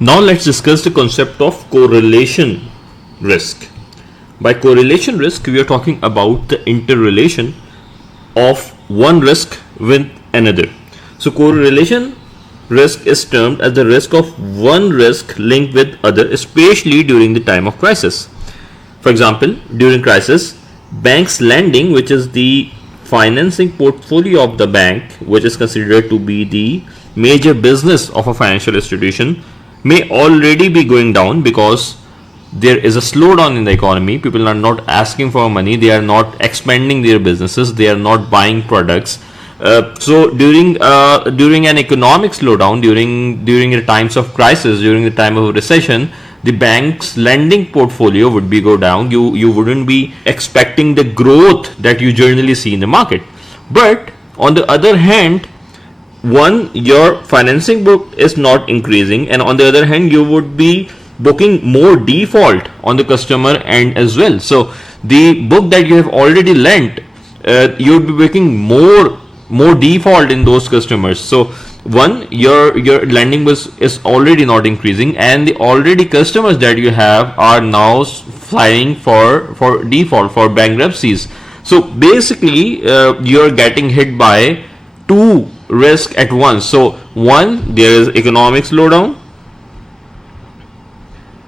Now let's discuss the concept of correlation risk. By correlation risk, we are talking about the interrelation of one risk with another. So correlation risk is termed as the risk of one risk linked with other, especially during the time of crisis. For example, during crisis, bank's lending, which is the financing portfolio of the bank, which is considered to be the major business of a financial institution, may already be going down because there is a slowdown in the economy. People are not asking for money, they are not expanding their businesses, they are not buying products. So during an economic slowdown, during the times of crisis, during the time of recession, the bank's lending portfolio would be go down. You wouldn't be expecting the growth that you generally see in the market. But on the other hand, your financing book is not increasing, and on the other hand, you would be booking more default on the customer end as well. So the book that you have already lent, you would be booking more default in those customers. So your lending is already not increasing, and the already customers that you have are now filing for default, for bankruptcies. So basically, you're getting hit by two risks at once. So one, there is economic slowdown.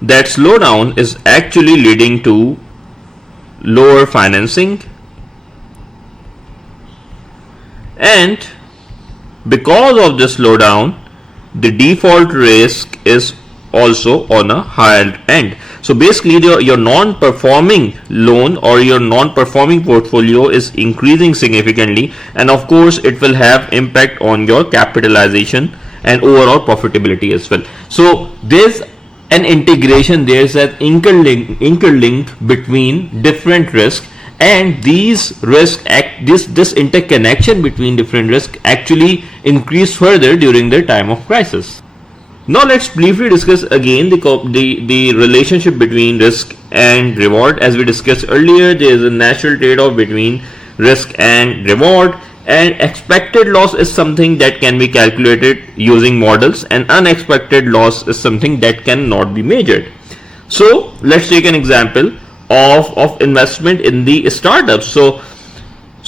That slowdown is actually leading to lower financing, and because of the slowdown, the default risk is also on a higher end. So basically, your non-performing loan or your non-performing portfolio is increasing significantly, and of course it will have impact on your capitalization and overall profitability as well. So there's an integration, there's an interlink between different risks, and these risks this interconnection between different risks actually increase further during the time of crisis. Now let's briefly discuss again the relationship between risk and reward. As we discussed earlier, there is a natural trade-off between risk and reward, and expected loss is something that can be calculated using models, and unexpected loss is something that cannot be measured. So let's take an example of investment in the startups. So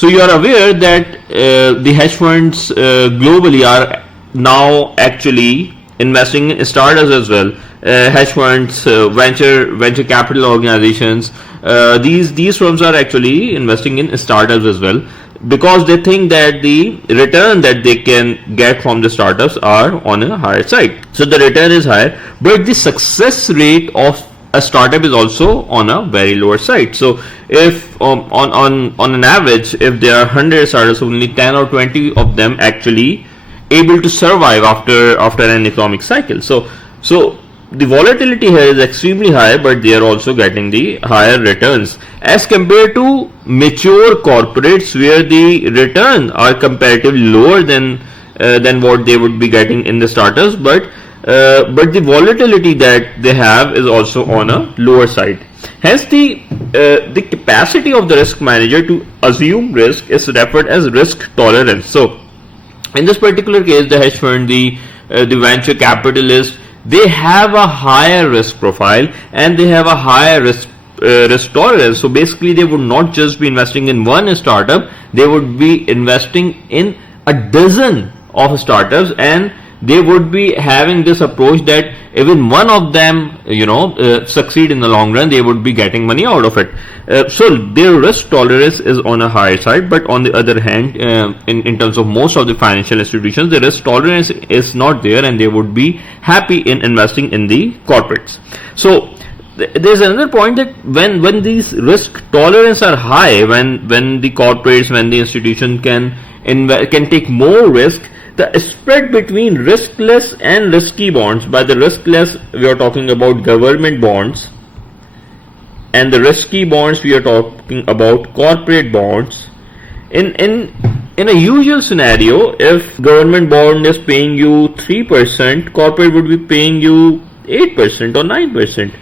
you are aware that the hedge funds globally are now actually investing in startups as well. Hedge funds, venture capital organizations, these firms are actually investing in startups as well, because they think that the return that they can get from the startups are on a higher side. So the return is higher, but the success rate of a startup is also on a very lower side. So if on an average, if there are 100 startups, only 10 or 20 of them actually able to survive after an economic cycle. So the volatility here is extremely high, but they are also getting the higher returns as compared to mature corporates, where the return are comparatively lower than what they would be getting in the startups, but the volatility that they have is also on a lower side. Hence, the capacity of the risk manager to assume risk is referred as risk tolerance. So in this particular case, the hedge fund, the venture capitalist, they have a higher risk profile and they have a higher risk tolerance. So basically, they would not just be investing in one startup, they would be investing in a dozen of startups, and they would be having this approach that even one of them succeed in the long run, they would be getting money out of it. So their risk tolerance is on a higher side, but on the other hand, in terms of most of the financial institutions, the risk tolerance is not there, and they would be happy in investing in the corporates. So there's another point that when these risk tolerance are high, when the corporates, when the institution can take more risk, the spread between riskless and risky bonds. By the riskless, we are talking about government bonds, and the risky bonds, we are talking about corporate bonds. In a usual scenario, if government bond is paying you 3%, corporate would be paying you 8% or 9%.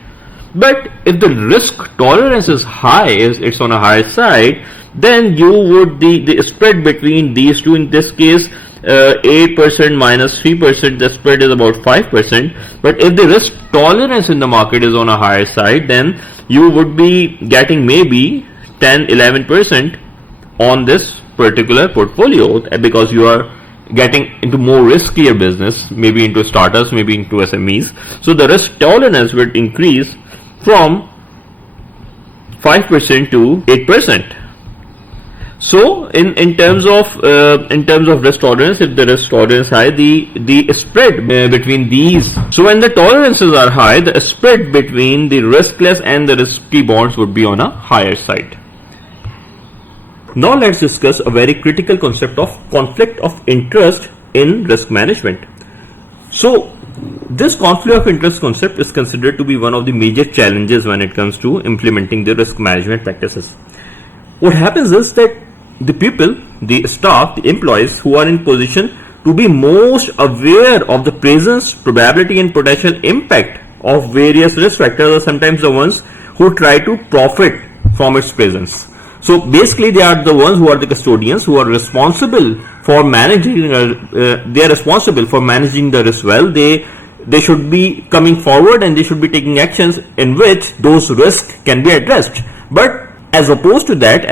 But if the risk tolerance is high, it's on a higher side, then you would the spread between these two, in this case 8% minus 3%, the spread is about 5%. But if the risk tolerance in the market is on a higher side, then you would be getting maybe 10-11% on this particular portfolio, because you are getting into more riskier business, maybe into startups, maybe into SMEs. So the risk tolerance would increase from 5% to 8%. So in terms of risk tolerance, if the risk tolerance is high, the spread between these, so when the tolerances are high, the spread between the riskless and the risky bonds would be on a higher side. Now let's discuss a very critical concept of conflict of interest in risk management. So this conflict of interest concept is considered to be one of the major challenges when it comes to implementing the risk management practices. What happens is that the people, the staff, the employees who are in position to be most aware of the presence, probability and potential impact of various risk factors are sometimes the ones who try to profit from its presence. So basically they are the ones who are the custodians, who are responsible for managing, they are responsible for managing the risk well. They should be coming forward and they should be taking actions in which those risks can be addressed. But as opposed to them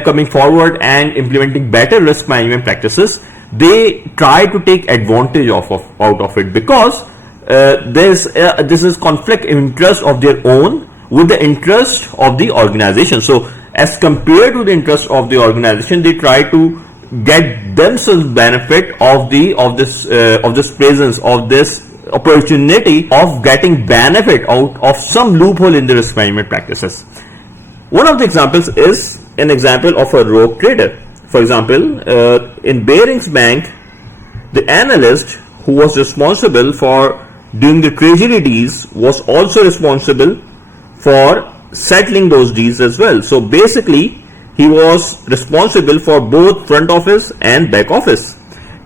coming forward and implementing better risk management practices, they try to take advantage out of it, because this is conflict of interest of their own with the interest of the organization. So as compared to the interest of the organization, they try to get themselves benefit of this presence, of this opportunity of getting benefit out of some loophole in the risk management practices. One of the examples is an example of a rogue trader. For example, in Barings Bank, the analyst who was responsible for doing the treasury deals was also responsible for settling those deals as well. So basically, he was responsible for both front office and back office,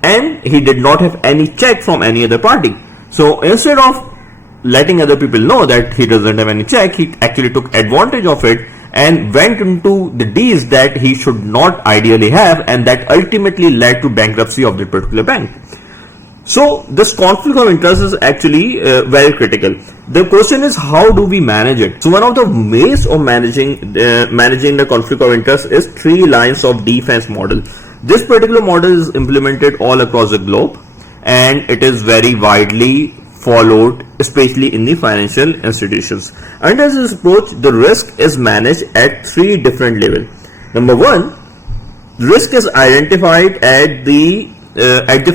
and he did not have any check from any other party. So instead of letting other people know that he doesn't have any check, he actually took advantage of it and went into the deals that he should not ideally have, and that ultimately led to bankruptcy of the particular bank. So this conflict of interest is actually very critical. The question is, how do we manage it? So one of the ways of managing the conflict of interest is 3 lines of defense model. This particular model is implemented all across the globe, and it is very widely followed, especially in the financial institutions. Under this approach, the risk is managed at 3 different levels. Number 1, risk is identified at the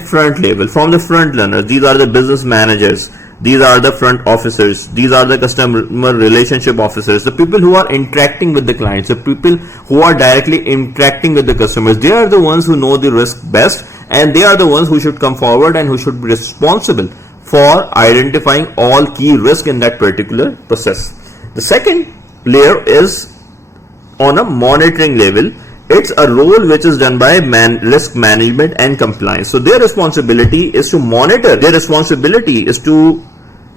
front level, from the front learners. These are the business managers, these are the front officers, these are the customer relationship officers, the people who are interacting with the clients, the people who are directly interacting with the customers. They are the ones who know the risk best, and they are the ones who should come forward and who should be responsible for identifying all key risk in that particular process. The second layer is on a monitoring level. It's a role which is done by risk management and compliance. So their responsibility is to monitor, their responsibility is to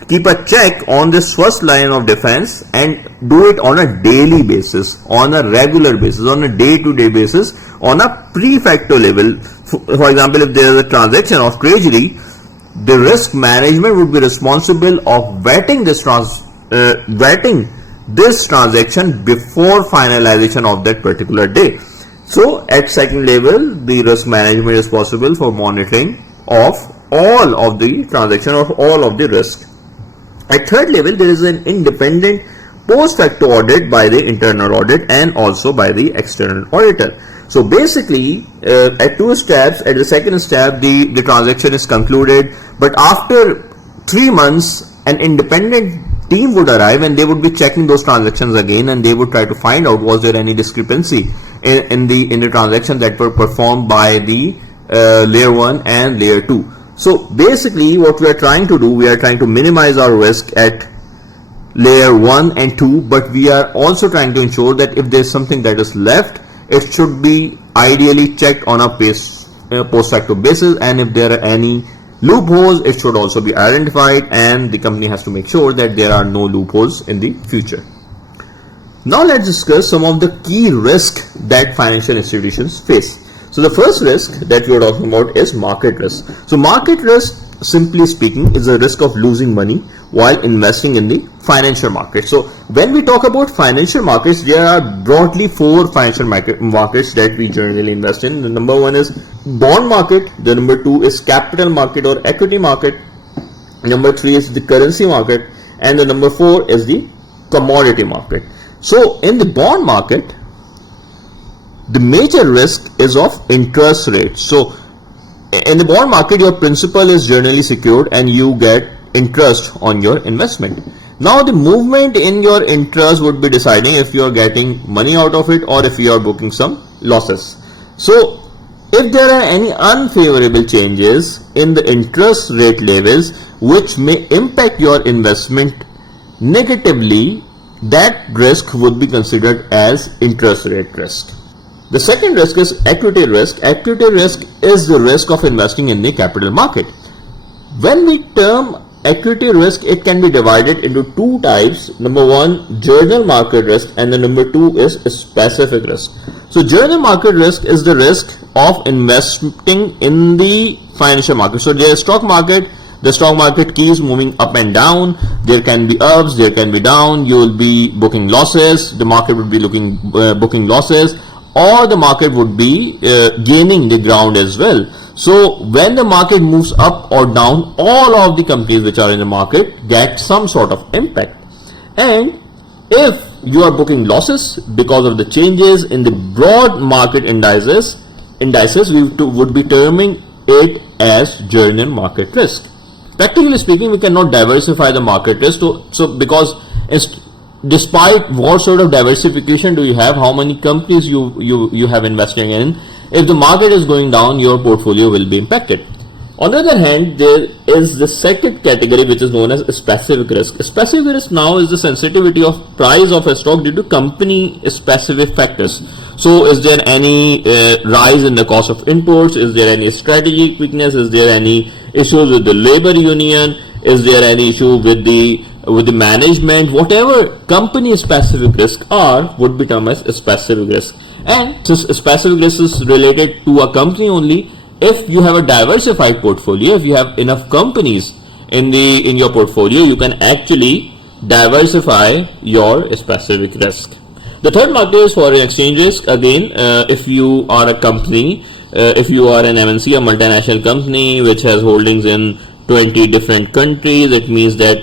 keep a check on this first line of defense and do it on a daily basis, on a regular basis, on a day-to-day basis, on a prefacto level. For example, if there is a transaction of treasury, the risk management would be responsible of vetting this transaction before finalization of that particular day. So at second level, the risk management is possible for monitoring of all of the transaction, of all of the risk. At third level, there is an independent post facto audit by the internal audit and also by the external auditor. So basically, at 2 steps, at the second step, the transaction is concluded, but after 3 months, an independent team would arrive and they would be checking those transactions again, and they would try to find out was there any discrepancy in the transactions that were performed by the layer 1 and layer 2. So basically, what we are trying to do, we are trying to minimize our risk at layer 1 and 2, but we are also trying to ensure that if there is something that is left, it should be ideally checked on a post facto basis, and if there are any loopholes, it should also be identified, and the company has to make sure that there are no loopholes in the future. Now let's discuss some of the key risks that financial institutions face. So the first risk that we are talking about is market risk. So market risk, simply speaking, is a risk of losing money while investing in the financial market. So when we talk about financial markets, there are broadly four financial markets that we generally invest in. The number one is bond market, the number two is capital market or equity market, number three is the currency market, and the number four is the commodity market. So in the bond market, the major risk is of interest rates. So in the bond market, your principal is generally secured and you get interest on your investment. Now the movement in your interest would be deciding if you are getting money out of it or if you are booking some losses. So if there are any unfavorable changes in the interest rate levels which may impact your investment negatively, that risk would be considered as interest rate risk. The second risk is equity risk. Equity risk is the risk of investing in the capital market. When we term equity risk, it can be divided into two types. Number one, general market risk, and the number two is specific risk. So general market risk is the risk of investing in the financial market. So there is stock market. The stock market keeps moving up and down. There can be ups, there can be down. You will be booking losses. The market will be booking losses, or the market would be gaining the ground as well. So when the market moves up or down, all of the companies which are in the market get some sort of impact. And if you are booking losses because of the changes in the broad market indices, we would be terming it as general market risk. Practically speaking, we cannot diversify the market risk. So because despite what sort of diversification do you have, how many companies you have investing in, if the market is going down, your portfolio will be impacted. On the other hand, there is the second category which is known as specific risk. Specific risk now is the sensitivity of price of a stock due to company specific factors. So is there any rise in the cost of imports? Is there any strategic weakness? Is there any issues with the labor union? Is there any issue with the management? Whatever company specific risks are would be termed as specific risk. And since specific risk is related to a company only, if you have a diversified portfolio, if you have enough companies in your portfolio, you can actually diversify your specific risk. The third market is foreign exchange risk. Again, if you are a company, if you are an MNC, a multinational company which has holdings in 20 different countries, it means that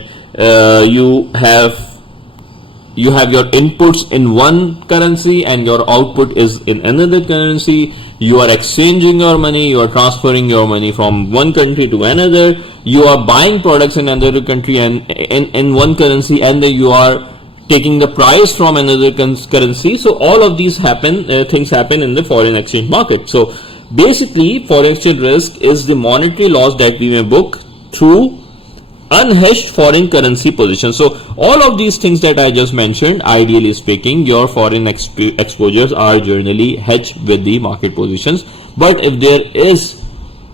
you have your inputs in one currency and your output is in another currency. You are exchanging your money, you are transferring your money from one country to another, you are buying products in another country and in one currency, and then you are taking the price from another currency. So all of these things happen in the foreign exchange market. So basically, foreign exchange risk is the monetary loss that we may book through unhedged foreign currency position. So all of these things that I just mentioned, ideally speaking, your foreign exposures are generally hedged with the market positions. But if there is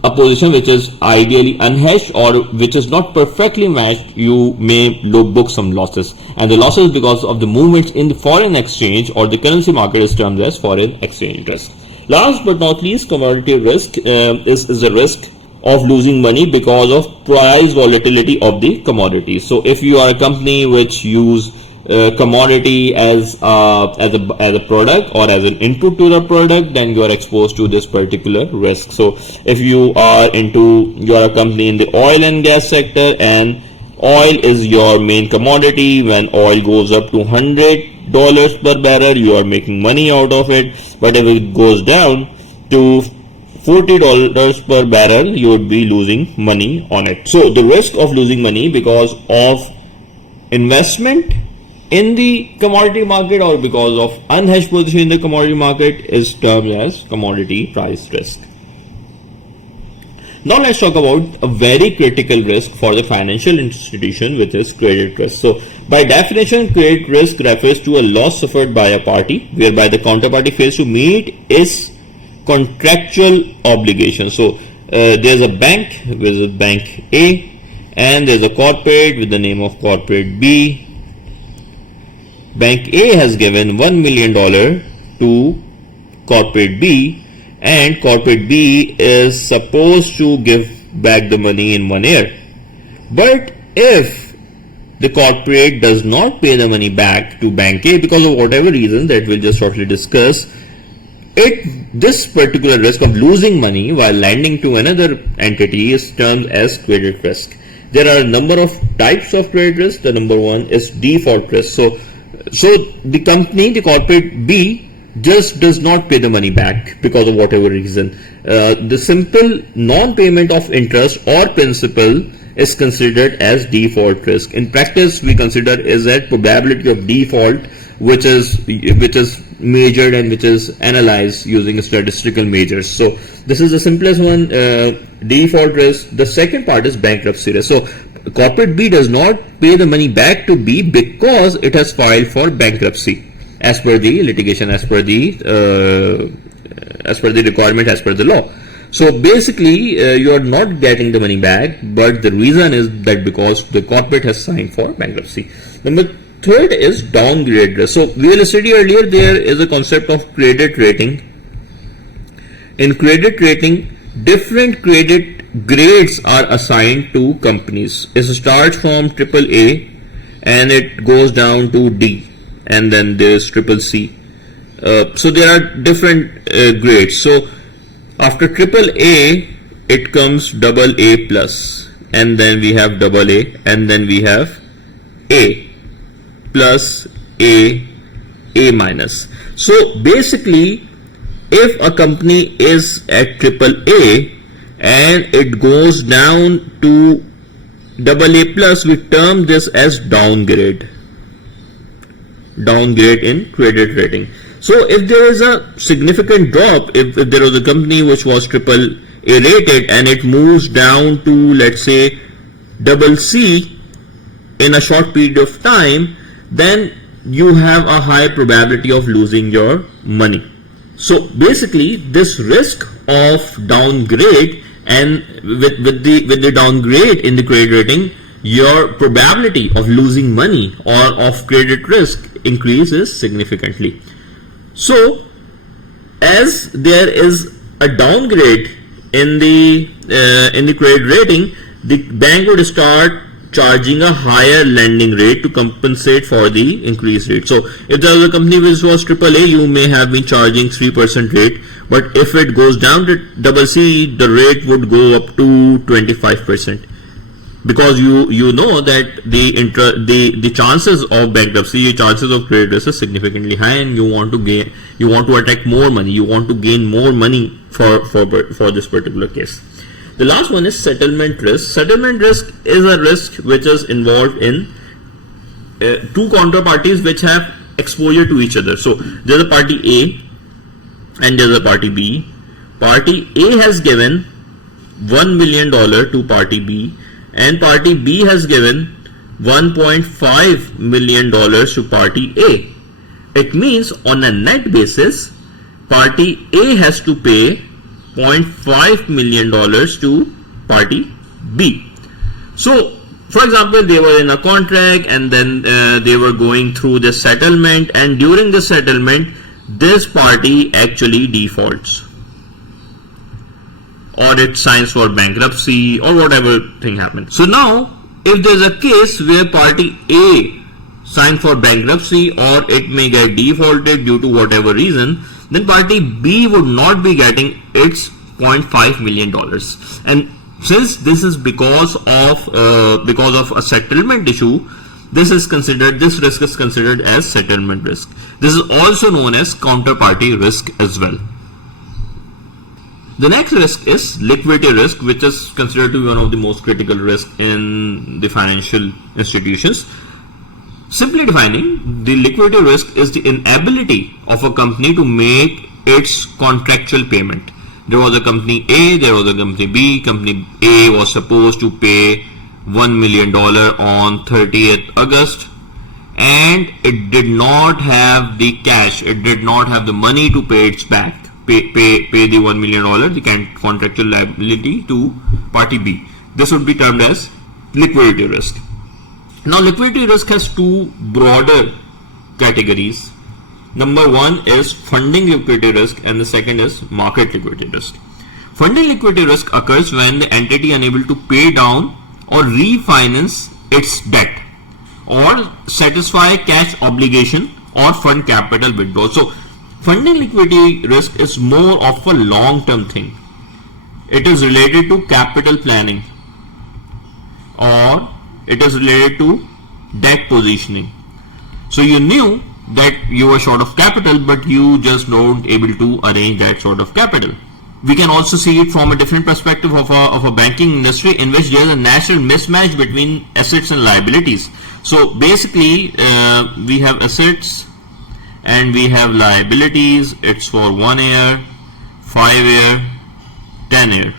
a position which is ideally unhedged or which is not perfectly matched, you may book some losses, and the losses because of the movements in the foreign exchange or the currency market is termed as foreign exchange risk. Last but not least, commodity risk is the risk of losing money because of price volatility of the commodities. So if you are a company which use commodity as a product or as an input to the product, then you are exposed to this particular risk. So if you are a company in the oil and gas sector and oil is your main commodity, when oil goes up to $100 per barrel, you are making money out of it. But if it goes down to $40 per barrel, you would be losing money on it. So the risk of losing money because of investment in the commodity market or because of unhedged position in the commodity market is termed as commodity price risk. Now let's talk about a very critical risk for the financial institution, which is credit risk. So by definition, credit risk refers to a loss suffered by a party whereby the counterparty fails to meet its contractual obligation. So there's a bank with bank A and there's a corporate with the name of corporate B. Bank A has given $1 million to corporate B, and corporate B is supposed to give back the money in 1 year. But if the corporate does not pay the money back to bank A because of whatever reason that we'll just shortly discuss, this particular risk of losing money while lending to another entity is termed as credit risk. There are a number of types of credit risk. The number one is default risk. So the company, the corporate B, just does not pay the money back because of whatever reason. The simple non-payment of interest or principal is considered as default risk. In practice, we consider is that probability of default, which is measured and which is analyzed using statistical measures. So this is the simplest one, default risk. The second part is bankruptcy risk. So corporate B does not pay the money back to B because it has filed for bankruptcy as per the litigation, as per the requirement, as per the law. So basically, you are not getting the money back, but the reason is that because the corporate has signed for bankruptcy. Number third is downgrade risk. So we will study earlier, there is a concept of credit rating. In credit rating, different credit grades are assigned to companies. It starts from AAA and it goes down to D, and then there is CCC. So there are different grades. So after AAA, it comes AA plus, and then we have AA, and then we have A plus, A minus. So basically, if a company is at AAA and it goes down to AA plus, we term this as downgrade in credit rating. So if there is a significant drop, if there was a company which was AAA rated and it moves down to, let's say, CC in a short period of time, then you have a high probability of losing your money. So basically, this risk of downgrade, and with the downgrade in the credit rating, your probability of losing money or of credit risk increases significantly. So as there is a downgrade in the credit rating, the bank would start charging a higher lending rate to compensate for the increased rate. So if there was a company which was AAA, you may have been charging 3% rate, but if it goes down to CC, the rate would go up to 25%. Because you know that the chances of bankruptcy, chances of credit risk is significantly high, and you want to attract more money, you want to gain more money for this particular case. The last one is settlement risk. Settlement risk is a risk which is involved in two counterparties which have exposure to each other. So there's a party A and there's a party B. Party A has given $1 million to party B, and party B has given $1.5 million to party A. It means on a net basis, party A has to pay $0.5 million to party B. So, for example, they were in a contract and then they were going through the settlement, and during the settlement, this party actually defaults, or it signs for bankruptcy, or whatever thing happens. So now, if there's a case where party A signed for bankruptcy, or it may get defaulted due to whatever reason, then party B would not be getting its $0.5 million. And since this is because of a settlement issue, this risk is considered as settlement risk. This is also known as counterparty risk as well. The next risk is liquidity risk, which is considered to be one of the most critical risks in the financial institutions. Simply defining, the liquidity risk is the inability of a company to make its contractual payment. There was a company A, there was a company B. Company A was supposed to pay $1 million on 30th August, and it did not have the cash, it did not have the money to pay its back, pay the $1 million, the contractual liability to party B. This would be termed as liquidity risk. Now, liquidity risk has two broader categories. Number one is funding liquidity risk and the second is market liquidity risk. Funding liquidity risk occurs when the entity unable to pay down or refinance its debt or satisfy cash obligation or fund capital withdrawal. So funding liquidity risk is more of a long-term thing. It is related to capital planning or it is related to debt positioning. So you knew that you were short of capital, but you just not able to arrange that sort of capital. We can also see it from a different perspective of a banking industry in which there is a natural mismatch between assets and liabilities. So basically we have assets and we have liabilities. It's for 1 year, 5 year, 10 year.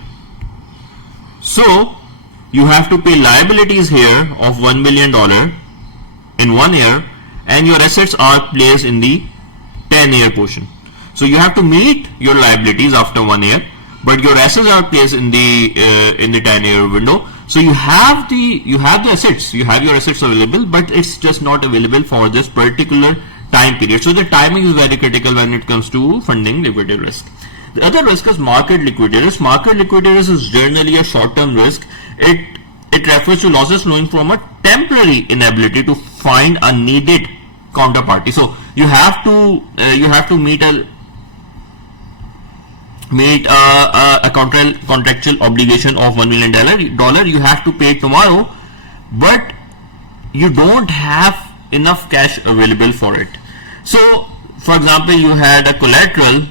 So you have to pay liabilities here of $1 million in 1 year, and your assets are placed in the 10-year portion. So you have to meet your liabilities after 1 year, but your assets are placed in the 10-year window. So you have the assets, you have your assets available, but it's just not available for this particular time period. So the timing is very critical when it comes to funding liquidity risk. The other risk is market liquidity risk. Market liquidity risk is generally a short-term risk. It refers to losses flowing from a temporary inability to find a needed counterparty. So you have to meet a contractual obligation of $1 million. You have to pay tomorrow, but you don't have enough cash available for it. So for example, you had a collateral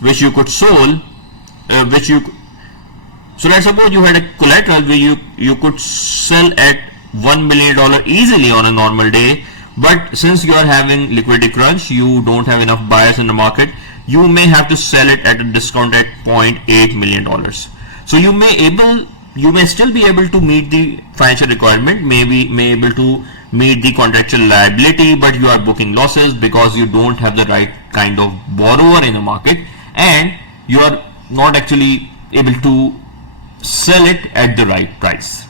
which you could sold, so let's suppose you had a collateral where you could sell at $1 million easily on a normal day, but since you are having liquidity crunch, you don't have enough buyers in the market, you may have to sell it at a discount at $0.8 million. So you may still be able to meet the financial requirement, may able to meet the contractual liability, but you are booking losses because you don't have the right kind of borrower in the market and you are not actually able to sell it at the right price.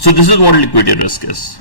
So this is what liquidity risk is.